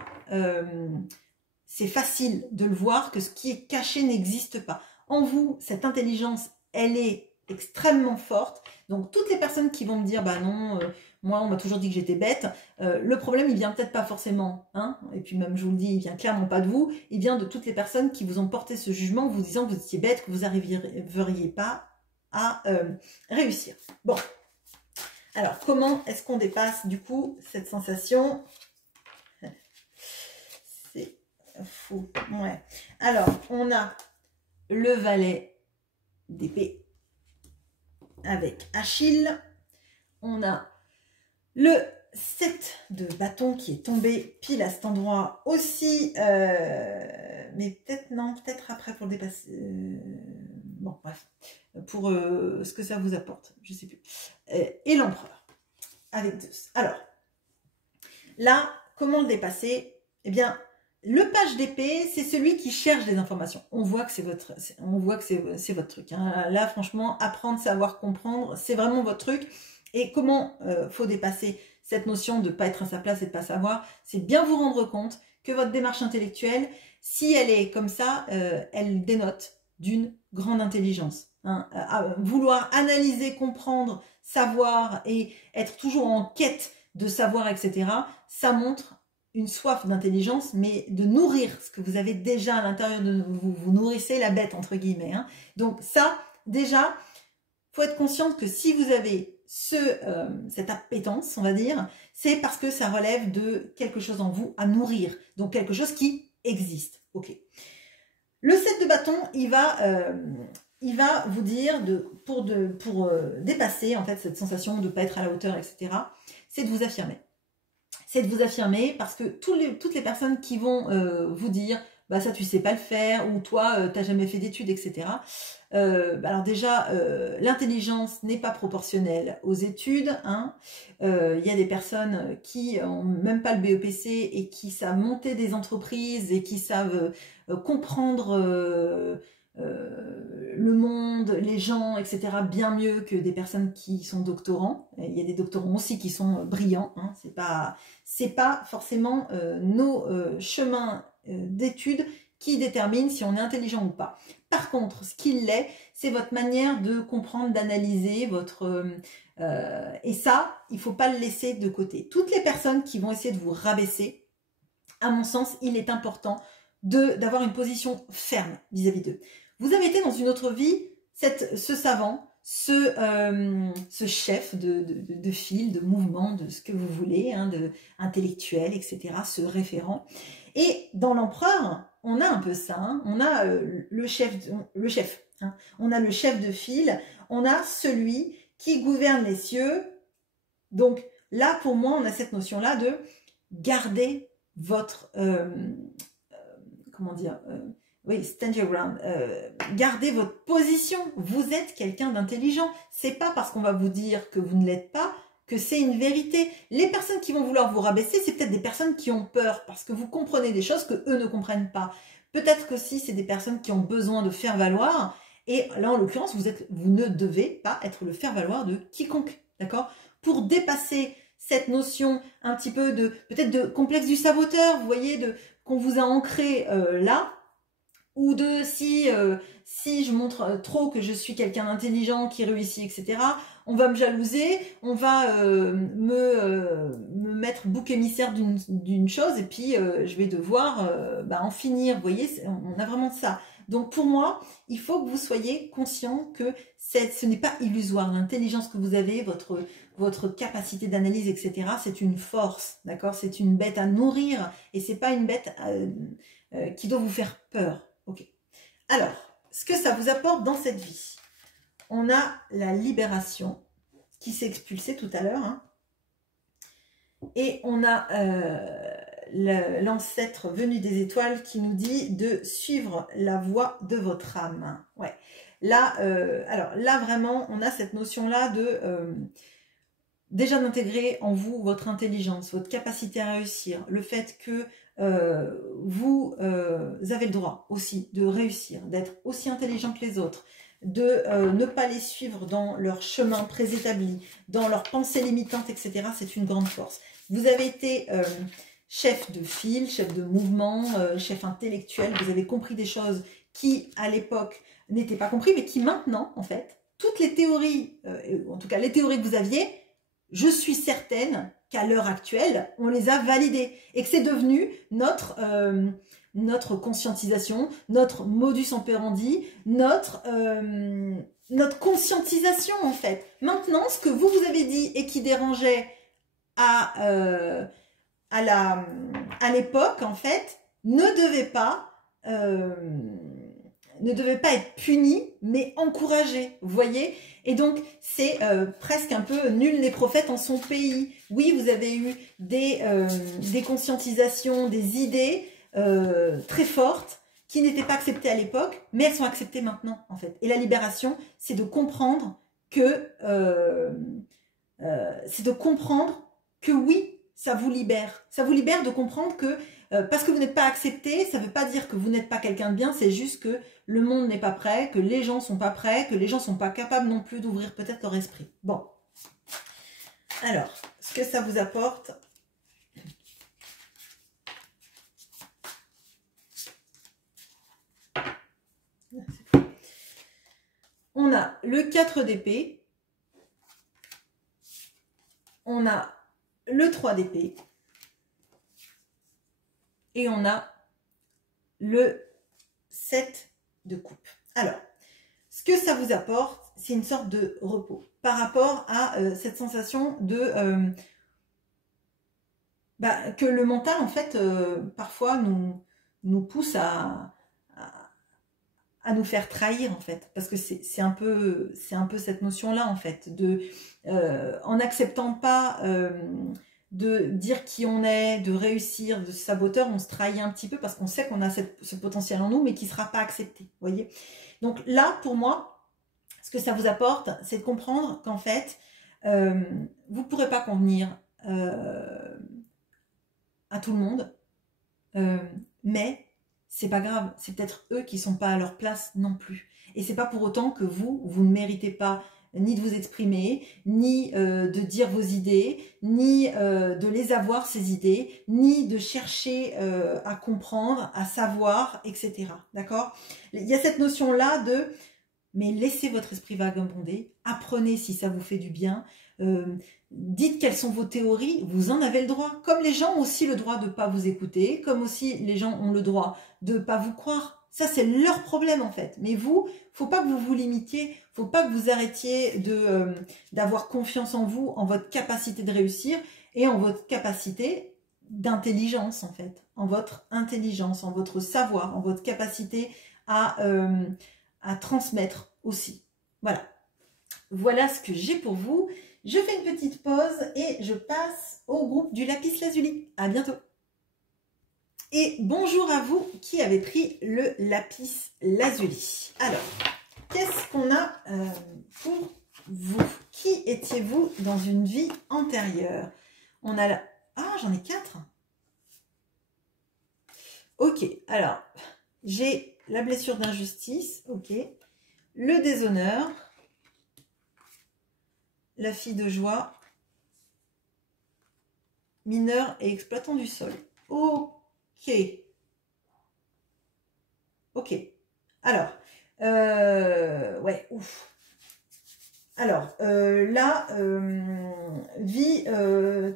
c'est facile de le voir, que ce qui est caché n'existe pas. En vous, cette intelligence, elle est extrêmement forte. Donc, toutes les personnes qui vont me dire, bah non, moi, on m'a toujours dit que j'étais bête. Le problème, il vient peut-être pas forcément, hein, et puis même, je vous le dis, il vient clairement pas de vous. Il vient de toutes les personnes qui vous ont porté ce jugement, vous disant que vous étiez bête, que vous n'arriveriez pas à réussir. Bon. Alors, comment est-ce qu'on dépasse, du coup, cette sensation? C'est fou. Ouais. Alors, on a le valet d'épée avec Achille. On a le 7 de bâton qui est tombé pile à cet endroit aussi. Mais peut-être non, peut-être après pour le dépasser. Bon, bref. Pour ce que ça vous apporte, je ne sais plus. Et l'empereur avec Zeus. Alors, là, comment le dépasser? Eh bien, le page d'épée, c'est celui qui cherche des informations. On voit que c'est votre, truc. Hein. Là, franchement, apprendre, savoir, comprendre, c'est vraiment votre truc. Et comment faut dépasser cette notion de ne pas être à sa place et de ne pas savoir? C'est bien vous rendre compte que votre démarche intellectuelle, si elle est comme ça, elle dénote d'une grande intelligence. Hein. Vouloir analyser, comprendre, savoir et être toujours en quête de savoir, etc., ça montre une soif d'intelligence, mais de nourrir ce que vous avez déjà à l'intérieur de vous. Vous nourrissez la bête, entre guillemets. Hein. Donc ça, déjà, il faut être consciente que si vous avez cette appétence, on va dire, c'est parce que ça relève de quelque chose en vous à nourrir. Donc quelque chose qui existe. Ok. Le 7 de bâton, il va vous dire, pour dépasser en fait cette sensation de ne pas être à la hauteur, etc., c'est de vous affirmer. C'est de vous affirmer parce que toutes les personnes qui vont vous dire bah ça tu sais pas le faire ou toi t'as jamais fait d'études, etc. Alors déjà l'intelligence n'est pas proportionnelle aux études. Hein. Y a des personnes qui ont même pas le BEPC et qui savent monter des entreprises et qui savent comprendre le monde, les gens, etc. bien mieux que des personnes qui sont doctorants. Il y a des doctorants aussi qui sont brillants. Hein. C'est pas forcément nos chemins d'études qui déterminent si on est intelligent ou pas. Par contre, ce qui l'est, c'est votre manière de comprendre, d'analyser votre... et ça, il ne faut pas le laisser de côté. Toutes les personnes qui vont essayer de vous rabaisser, à mon sens, il est important d'avoir une position ferme vis-à-vis d'eux. Vous avez été dans une autre vie ce savant, ce chef de file, de mouvement, de ce que vous voulez, hein, intellectuel, etc., ce référent. Et dans l'empereur, on a un peu ça, hein, on a le chef, hein, on a le chef de file, on a celui qui gouverne les cieux. Donc là, pour moi, on a cette notion-là de garder votre... comment dire oui, stand your ground. Gardez votre position. Vous êtes quelqu'un d'intelligent. C'est pas parce qu'on va vous dire que vous ne l'êtes pas que c'est une vérité. Les personnes qui vont vouloir vous rabaisser, c'est peut-être des personnes qui ont peur parce que vous comprenez des choses que eux ne comprennent pas. Peut-être qu'aussi c'est des personnes qui ont besoin de faire valoir. Et là, en l'occurrence, vous ne devez pas être le faire valoir de quiconque. D'accord? Pour dépasser cette notion un petit peu peut-être de complexe du saboteur, vous voyez, qu'on vous a ancré là. Ou si je montre trop que je suis quelqu'un d'intelligent, qui réussit, etc., on va me jalouser, on va me mettre bouc émissaire d'une chose, et puis je vais devoir en finir. Vous voyez, on a vraiment de ça. Donc pour moi, il faut que vous soyez conscient que ce n'est pas illusoire. L'intelligence que vous avez, votre capacité d'analyse, etc., c'est une force, d'accord? C'est une bête à nourrir, et c'est pas une bête qui doit vous faire peur. Ok. Alors, ce que ça vous apporte dans cette vie, on a la libération qui s'est expulsée tout à l'heure, hein, et on a l'ancêtre venu des étoiles qui nous dit de suivre la voie de votre âme. Ouais. Là, alors là vraiment, on a cette notion-là de déjà d'intégrer en vous votre intelligence, votre capacité à réussir, le fait que vous avez le droit aussi de réussir, d'être aussi intelligent que les autres, de ne pas les suivre dans leur chemin préétabli, dans leurs pensées limitantes, etc. C'est une grande force. Vous avez été chef de file, chef de mouvement, chef intellectuel, vous avez compris des choses qui, à l'époque, n'étaient pas comprises, mais qui maintenant, en fait, toutes les théories, en tout cas les théories que vous aviez, je suis certaine qu'à l'heure actuelle, on les a validées et que c'est devenu notre conscientisation, notre modus operandi, notre conscientisation en fait. Maintenant, ce que vous avez dit et qui dérangeait à l'époque, en fait, ne devait pas être puni, mais encouragé, vous voyez. Et donc, c'est presque un peu nul n'est prophète en son pays. Oui, vous avez eu des conscientisations, des idées très fortes qui n'étaient pas acceptées à l'époque, mais elles sont acceptées maintenant, en fait. Et la libération, c'est de comprendre que oui, ça vous libère. Ça vous libère de comprendre que parce que vous n'êtes pas accepté, ça ne veut pas dire que vous n'êtes pas quelqu'un de bien, c'est juste que le monde n'est pas prêt, que les gens ne sont pas prêts, que les gens ne sont pas capables non plus d'ouvrir peut-être leur esprit. Bon. Alors, ce que ça vous apporte. On a le 4 d'épée. On a le 3 d'épée. Et on a le 7 de coupe. Alors, ce que ça vous apporte, c'est une sorte de repos par rapport à cette sensation de que le mental, en fait, parfois nous pousse à nous faire trahir, en fait. Parce que c'est un peu cette notion-là, en fait, en n'acceptant pas de dire qui on est, de réussir, de saboteur, on se trahit un petit peu parce qu'on sait qu'on a ce potentiel en nous, mais qui ne sera pas accepté, vous voyez. Donc là, pour moi, ce que ça vous apporte, c'est de comprendre qu'en fait, vous ne pourrez pas convenir à tout le monde, mais c'est pas grave, c'est peut-être eux qui ne sont pas à leur place non plus. Et c'est pas pour autant que vous ne méritez pas ni de vous exprimer, ni de dire vos idées, ni de les avoir, ces idées, ni de chercher à comprendre, à savoir, etc. D'accord? Il y a cette notion-là de, mais laissez votre esprit vagabonder, apprenez si ça vous fait du bien, dites quelles sont vos théories, vous en avez le droit. Comme les gens ont aussi le droit de ne pas vous écouter, comme aussi les gens ont le droit de ne pas vous croire. Ça, c'est leur problème, en fait. Mais vous, faut pas que vous vous limitiez, faut pas que vous arrêtiez d'avoir confiance en vous, en votre capacité de réussir et en votre capacité d'intelligence, en fait. En votre intelligence, en votre savoir, en votre capacité à transmettre aussi. Voilà. Voilà ce que j'ai pour vous. Je fais une petite pause et je passe au groupe du lapis lazuli. À bientôt. Et bonjour à vous qui avez pris le lapis lazuli. Alors, qu'est-ce qu'on a pour vous? Qui étiez-vous dans une vie antérieure? On a là... Ah, j'en ai 4. Ok, alors, j'ai la blessure d'injustice, ok. Le déshonneur, la fille de joie, mineur et exploitant du sol. Ok. Ok. Alors, ouais, ouf. Alors, là, vie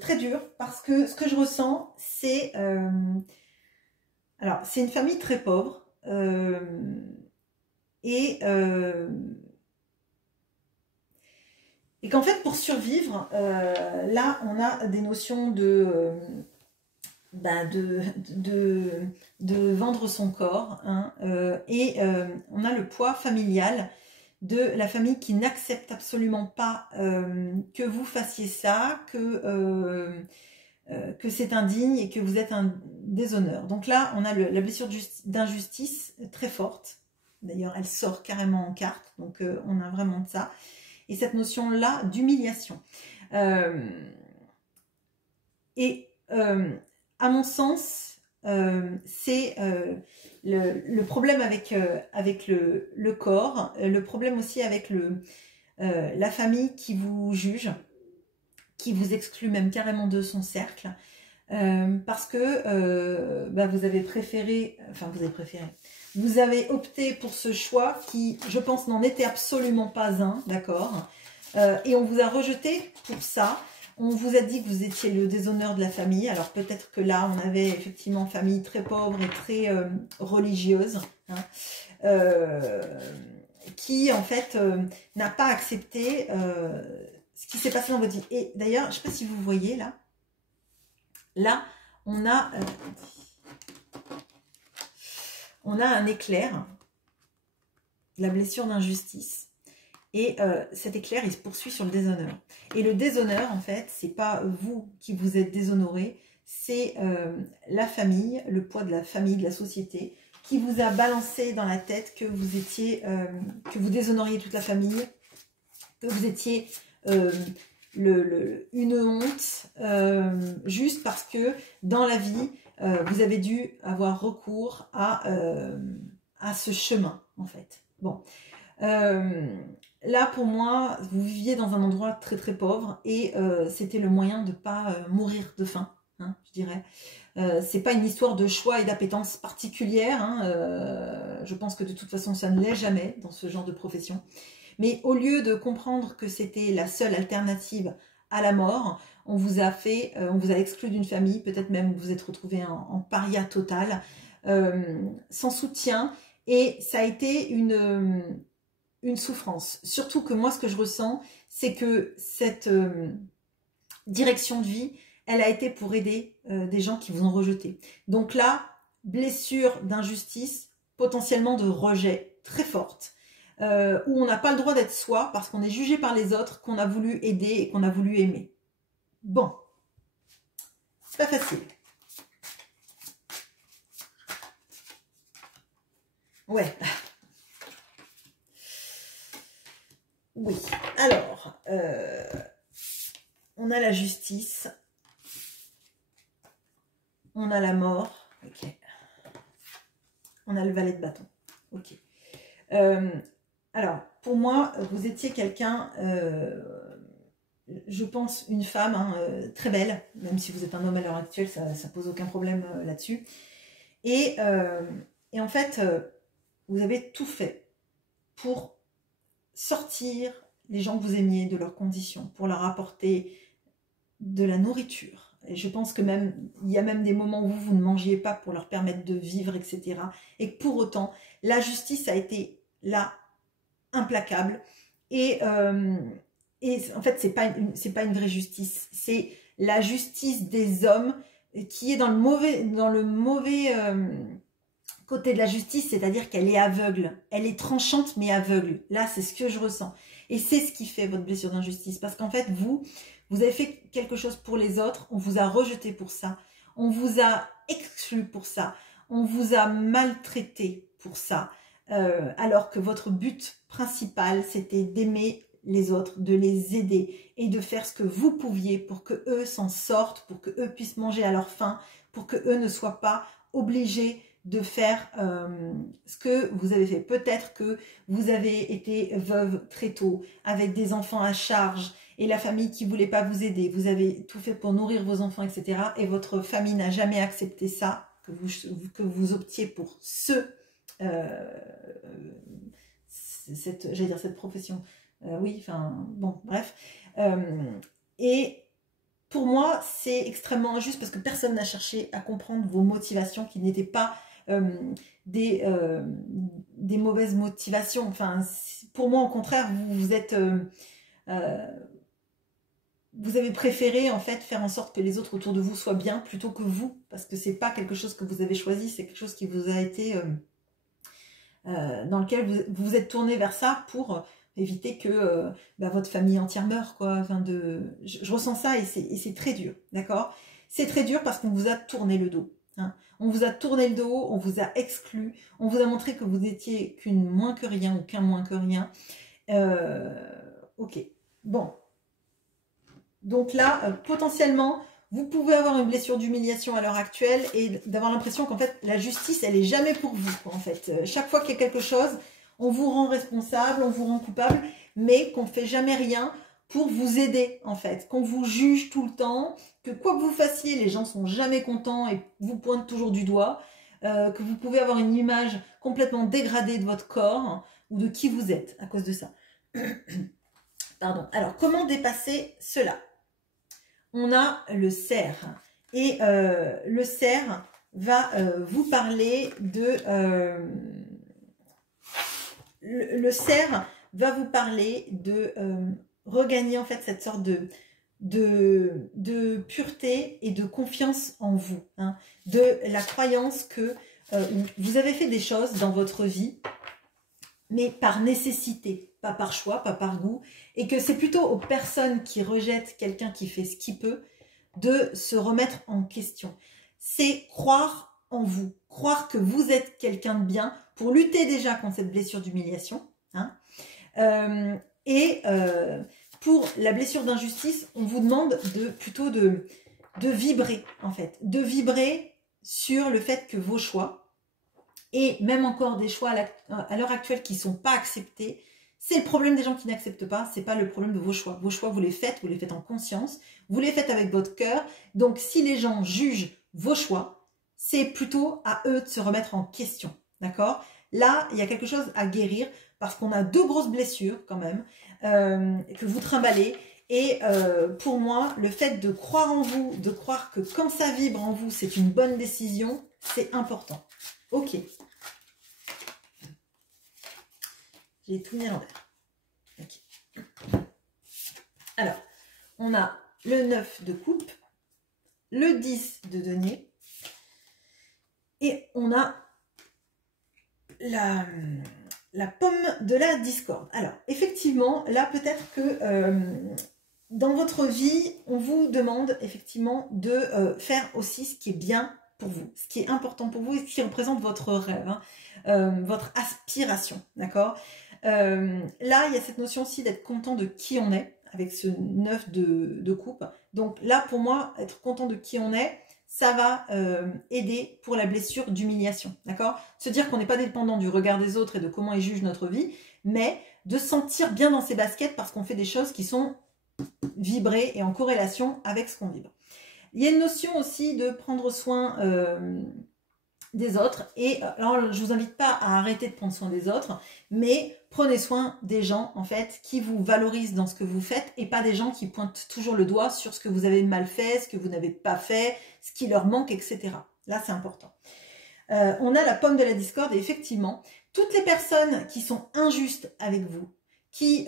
très dure, parce que ce que je ressens, c'est... alors, c'est une famille très pauvre, et qu'en fait, pour survivre, là, on a des notions de vendre son corps, hein, et on a le poids familial de la famille qui n'accepte absolument pas que vous fassiez ça, que c'est indigne et que vous êtes un déshonneur. Donc là, on a la blessure d'injustice très forte. D'ailleurs, elle sort carrément en carte, donc on a vraiment de ça. Et cette notion-là d'humiliation. À mon sens, c'est le problème avec le corps, le problème aussi avec la famille qui vous juge, qui vous exclut même carrément de son cercle, parce que vous avez préféré, vous avez opté pour ce choix qui, je pense, n'en était absolument pas un, d'accord, et on vous a rejeté pour ça. On vous a dit que vous étiez le déshonneur de la famille. Alors peut-être que là, on avait effectivement une famille très pauvre et très religieuse, hein, qui en fait n'a pas accepté ce qui s'est passé dans votre vie. Et d'ailleurs, je ne sais pas si vous voyez là, on a on a un éclair, la blessure d'injustice. Et cet éclair, il se poursuit sur le déshonneur. Et le déshonneur, en fait, c'est pas vous qui vous êtes déshonoré, c'est la famille, le poids de la famille, de la société, qui vous a balancé dans la tête que vous étiez, que vous déshonoriez toute la famille, que vous étiez une honte, juste parce que dans la vie, vous avez dû avoir recours à ce chemin, en fait. Bon. Là, pour moi, vous viviez dans un endroit très très pauvre et c'était le moyen de ne pas mourir de faim, hein, je dirais. C'est pas une histoire de choix et d'appétence particulière, hein, je pense que de toute façon ça ne l'est jamais dans ce genre de profession. Mais au lieu de comprendre que c'était la seule alternative à la mort, on vous a exclu d'une famille, peut-être même vous êtes retrouvé en paria total, sans soutien, et ça a été une souffrance. Surtout que moi, ce que je ressens, c'est que cette direction de vie, elle a été pour aider des gens qui vous ont rejeté. Donc là, blessure d'injustice, potentiellement de rejet très forte, où on n'a pas le droit d'être soi parce qu'on est jugé par les autres, qu'on a voulu aider et qu'on a voulu aimer. Bon, c'est pas facile. Ouais. Oui, alors, on a la justice, on a la mort, ok. On a le valet de bâton, ok. Alors, pour moi, vous étiez quelqu'un, je pense une femme hein, très belle, même si vous êtes un homme à l'heure actuelle, ça pose aucun problème là-dessus. Et en fait, vous avez tout fait pour sortir les gens que vous aimiez de leurs conditions, pour leur apporter de la nourriture. Et je pense que même il y a même des moments où vous ne mangiez pas pour leur permettre de vivre, etc. Et que pour autant, la justice a été là, implacable. Et en fait, c'est pas une vraie justice. C'est la justice des hommes qui est dans le mauvais côté de la justice, c'est-à-dire qu'elle est aveugle. Elle est tranchante, mais aveugle. Là, c'est ce que je ressens. Et c'est ce qui fait votre blessure d'injustice. Parce qu'en fait, vous avez fait quelque chose pour les autres, on vous a rejeté pour ça, on vous a exclu pour ça, on vous a maltraité pour ça, alors que votre but principal, c'était d'aimer les autres, de les aider et de faire ce que vous pouviez pour que eux s'en sortent, pour que eux puissent manger à leur faim, pour que eux ne soient pas obligés de faire ce que vous avez fait. Peut-être que vous avez été veuve très tôt, avec des enfants à charge, et la famille qui ne voulait pas vous aider. Vous avez tout fait pour nourrir vos enfants, etc. Et votre famille n'a jamais accepté ça, que vous optiez pour cette profession. Oui, enfin, bon, bref. Et pour moi, c'est extrêmement injuste parce que personne n'a cherché à comprendre vos motivations qui n'étaient pas des mauvaises motivations. Enfin, pour moi, au contraire, vous avez préféré en fait faire en sorte que les autres autour de vous soient bien plutôt que vous, parce que c'est pas quelque chose que vous avez choisi, c'est quelque chose qui vous a été dans lequel vous vous êtes tourné vers ça pour éviter que votre famille entière meure, quoi. Enfin, je ressens ça et c'est très dur, d'accord? C'est très dur parce qu'on vous a tourné le dos. Hein. On vous a tourné le dos, on vous a exclu, on vous a montré que vous étiez qu'une moins que rien ou qu'un moins que rien. Ok, bon. Donc là, potentiellement, vous pouvez avoir une blessure d'humiliation à l'heure actuelle et d'avoir l'impression qu'en fait, la justice, elle est jamais pour vous. En fait, chaque fois qu'il y a quelque chose, on vous rend responsable, on vous rend coupable, mais qu'on ne fait jamais rien pour vous aider, en fait. Qu'on vous juge tout le temps, que quoi que vous fassiez, les gens sont jamais contents et vous pointent toujours du doigt, que vous pouvez avoir une image complètement dégradée de votre corps ou de qui vous êtes à cause de ça. Pardon. Alors, comment dépasser cela? On a le cerf. Et le cerf va vous parler de... le cerf va vous parler de regagner en fait cette sorte de pureté et de confiance en vous. Hein, de la croyance que vous avez fait des choses dans votre vie, mais par nécessité, pas par choix, pas par goût, et que c'est plutôt aux personnes qui rejettent quelqu'un qui fait ce qu'il peut de se remettre en question. C'est croire en vous, croire que vous êtes quelqu'un de bien pour lutter déjà contre cette blessure d'humiliation. Hein. Pour la blessure d'injustice, on vous demande plutôt de vibrer, en fait, de vibrer sur le fait que vos choix, et même encore des choix à l'heure actuelle qui ne sont pas acceptés, c'est le problème des gens qui n'acceptent pas, c'est pas le problème de vos choix. Vos choix, vous les faites en conscience, vous les faites avec votre cœur. Donc, si les gens jugent vos choix, c'est plutôt à eux de se remettre en question, d'accord? Là, il y a quelque chose à guérir parce qu'on a 2 grosses blessures quand même que vous trimballez. Et pour moi, le fait de croire en vous, de croire que quand ça vibre en vous, c'est une bonne décision, c'est important. Ok. J'ai tout mis à l'envers. Okay. Alors, on a le 9 de coupe, le 10 de denier, et on a la pomme de la discorde. Alors, effectivement, là, peut-être que dans votre vie, on vous demande effectivement de faire aussi ce qui est bien pour vous, ce qui est important pour vous et ce qui représente votre rêve, hein, votre aspiration, d'accord? Là, il y a cette notion aussi d'être content de qui on est, avec ce 9 de coupe. Donc là, pour moi, être content de qui on est, ça va aider pour la blessure d'humiliation, d'accord? Se dire qu'on n'est pas dépendant du regard des autres et de comment ils jugent notre vie, mais de se sentir bien dans ses baskets parce qu'on fait des choses qui sont vibrées et en corrélation avec ce qu'on vibre. Il y a une notion aussi de prendre soin des autres. Et alors, je vous invite pas à arrêter de prendre soin des autres, mais prenez soin des gens, en fait, qui vous valorisent dans ce que vous faites et pas des gens qui pointent toujours le doigt sur ce que vous avez mal fait, ce que vous n'avez pas fait, ce qui leur manque, etc. Là, c'est important. On a la pomme de la discorde et effectivement, toutes les personnes qui sont injustes avec vous, qui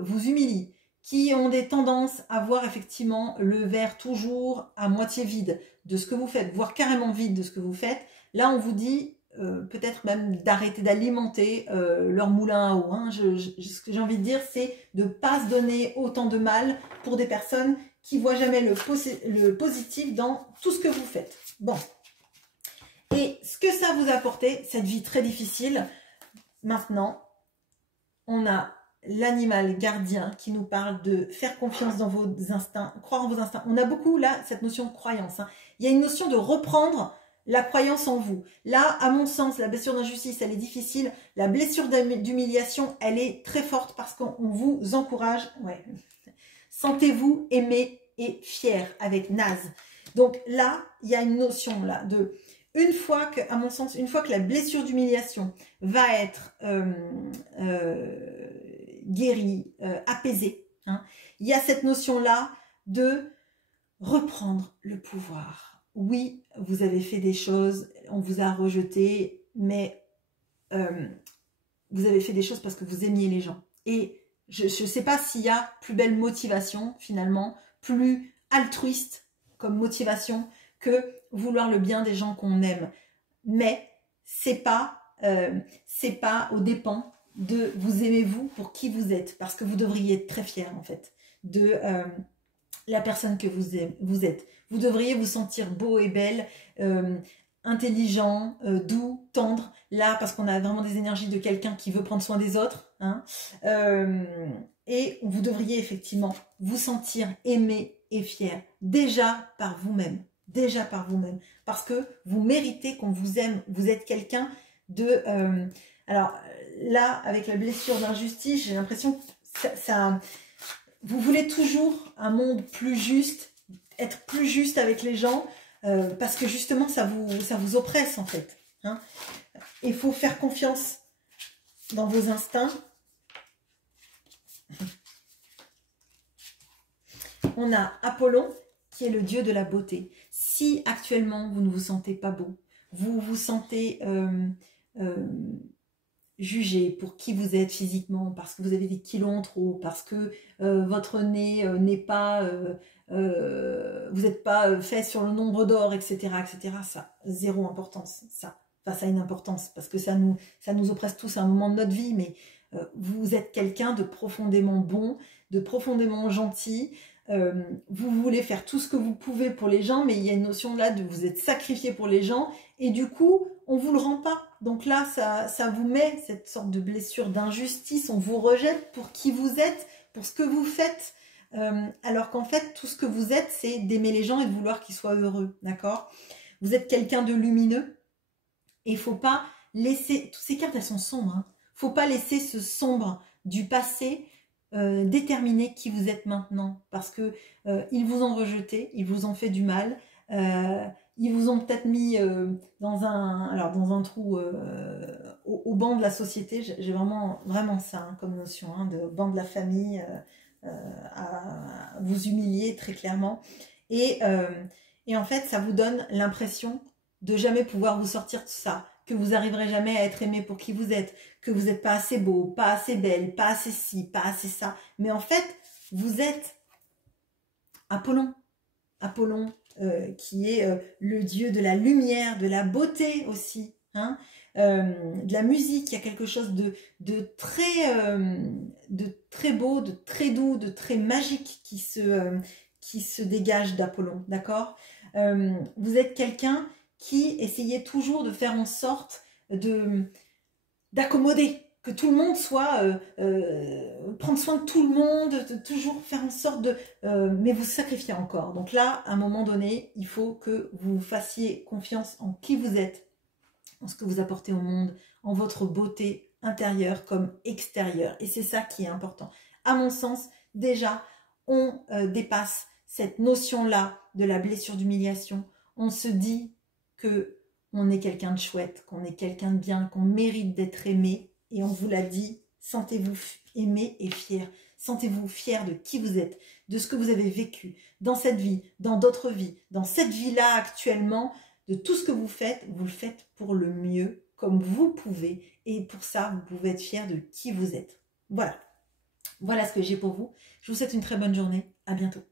vous humilient, qui ont des tendances à voir effectivement le verre toujours à moitié vide de ce que vous faites, voire carrément vide de ce que vous faites, là on vous dit peut-être même d'arrêter d'alimenter leur moulin à eau. Hein. Ce que j'ai envie de dire, c'est de ne pas se donner autant de mal pour des personnes qui ne voient jamais le positif dans tout ce que vous faites. Bon. Et ce que ça vous a apporté, cette vie très difficile, maintenant, on a l'animal gardien qui nous parle de faire confiance dans vos instincts, croire en vos instincts. On a beaucoup là cette notion de croyance. Hein. Il y a une notion de reprendre la croyance en vous. Là, à mon sens, la blessure d'injustice, elle est difficile. La blessure d'humiliation, elle est très forte parce qu'on vous encourage. Ouais. Sentez-vous aimé et fier avec Naz. Donc là, il y a une notion là de... Une fois que, à mon sens, une fois que la blessure d'humiliation va être guérie, apaisée, hein, il y a cette notion-là de reprendre le pouvoir. Oui, vous avez fait des choses, on vous a rejeté, mais vous avez fait des choses parce que vous aimiez les gens. Et je ne sais pas s'il y a plus belle motivation, finalement, plus altruiste comme motivation que vouloir le bien des gens qu'on aime. Mais c'est pas aux dépens de vous aimer vous pour qui vous êtes, parce que vous devriez être très fier en fait de la personne que vous êtes. Vous devriez vous sentir beau et belle, intelligent, doux, tendre, là parce qu'on a vraiment des énergies de quelqu'un qui veut prendre soin des autres, hein, et vous devriez effectivement vous sentir aimé et fier, déjà par vous-même, parce que vous méritez qu'on vous aime, vous êtes quelqu'un de... alors là, avec la blessure d'injustice, j'ai l'impression que ça vous voulez toujours un monde plus juste, être plus juste avec les gens, parce que justement, ça vous oppresse en fait. Hein. Il faut faire confiance dans vos instincts. On a Apollon, qui est le dieu de la beauté. Si actuellement, vous ne vous sentez pas beau, vous vous sentez jugé pour qui vous êtes physiquement, parce que vous avez des kilos en trop, parce que votre nez n'est pas... vous n'êtes pas fait sur le nombre d'or, etc., etc. Ça, zéro importance. Ça, Enfin, ça a une importance parce que ça nous oppresse tous à un moment de notre vie, mais vous êtes quelqu'un de profondément bon, de profondément gentil. Vous voulez faire tout ce que vous pouvez pour les gens, mais il y a une notion là de vous êtes sacrifié pour les gens et du coup, on vous le rend pas. Donc là, ça vous met cette sorte de blessure d'injustice, on vous rejette pour qui vous êtes, pour ce que vous faites. Alors qu'en fait, tout ce que vous êtes, c'est d'aimer les gens et de vouloir qu'ils soient heureux, d'accord? Vous êtes quelqu'un de lumineux et il faut pas laisser... Toutes ces cartes, elles sont sombres, hein. Faut pas laisser ce sombre du passé déterminer qui vous êtes maintenant. Parce que ils vous ont rejeté, ils vous ont fait du mal, ils vous ont peut-être mis dans un trou au banc de la société. J'ai vraiment ça hein, comme notion, hein, de banc de la famille, à vous humilier très clairement. Et en fait, ça vous donne l'impression de jamais pouvoir vous sortir de ça, que vous n'arriverez jamais à être aimé pour qui vous êtes, que vous n'êtes pas assez beau, pas assez belle, pas assez ci, pas assez ça. Mais en fait, vous êtes Apollon. Apollon, qui est le dieu de la lumière, de la beauté aussi, hein, de la musique. Il y a quelque chose de très beau, de très doux, de très magique qui se dégage d'Apollon, d'accord? Vous êtes quelqu'un qui essayait toujours de faire en sorte d'accommoder, que tout le monde soit, prendre soin de tout le monde, de toujours faire en sorte de... mais vous sacrifiez encore. Donc là, à un moment donné, il faut que vous fassiez confiance en qui vous êtes, en ce que vous apportez au monde, en votre beauté intérieure comme extérieure. Et c'est ça qui est important. À mon sens, déjà, on dépasse cette notion-là de la blessure d'humiliation. On se dit que on est quelqu'un de chouette, qu'on est quelqu'un de bien, qu'on mérite d'être aimé. Et on vous l'a dit, sentez-vous aimé et fier. Sentez-vous fier de qui vous êtes, de ce que vous avez vécu dans cette vie, dans d'autres vies, dans cette vie-là actuellement, de tout ce que vous le faites pour le mieux, comme vous pouvez. Et pour ça, vous pouvez être fier de qui vous êtes. Voilà. Voilà ce que j'ai pour vous. Je vous souhaite une très bonne journée. À bientôt.